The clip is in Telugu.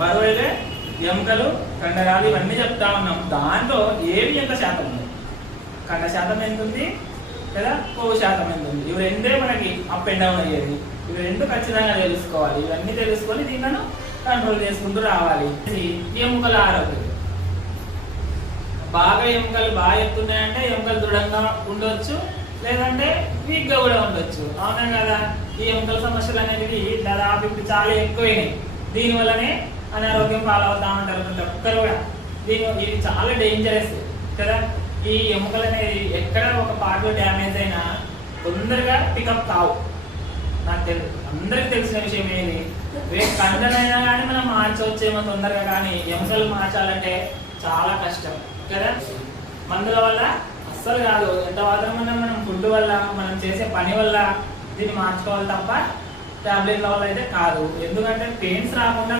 బరువు అయితే ఎముకలు, కండరాలు ఇవన్నీ చెప్తా ఉన్నాం. దాంట్లో ఏవి ఎంత శాతం ఉంది? కండ శాతం ఎంత ఉంది కదా, కొవ్వు శాతం ఎంత ఉంది? ఇవి రెండే మనకి అప్ అండ్ డౌన్ అయ్యేది. ఇవి రెండు ఖచ్చితంగా తెలుసుకోవాలి. ఇవన్నీ తెలుసుకొని దీన్ని కంట్రోల్ చేసుకుంటూ రావాలి. ఎముకల ఆరోగ్యం. బాగా ఎముకలు బాగా ఎత్తున్నాయంటే ఎముకలు దృఢంగా ఉండొచ్చు, లేదంటే వీక్ గా కూడా ఉండొచ్చు. అవునా కదా? ఈ ఎముకల సమస్యలు అనేవి దాదాపు ఇప్పుడు చాలా ఎక్కువైనాయి. దీనివల్లనే అనారోగ్యం పాలవుతా ఉంటారు ప్రతి ఒక్కరు కూడా. ఇది చాలా డేంజరస్ కదా. ఈ ఎముకలు అనేది ఎక్కడ ఒక పార్ట్ డ్యామేజ్ అయినా తొందరగా పికప్ కావు. నాకు తెలుసు, అందరికి తెలిసిన విషయం ఏది, కండనైనా కానీ మనం మార్చవచ్చేమో తొందరగా, కానీ ఎముకలు మార్చాలంటే చాలా కష్టం కదా. మందుల వల్ల అస్సలు కాదు. ఎంత మాత్రం మనం ఫుడ్ వల్ల, మనం చేసే పని వల్ల దీన్ని మార్చుకోవాలి తప్ప టాబ్లెట్ల వల్ల అయితే కాదు. ఎందుకంటే పెయిన్స్ రాకుండా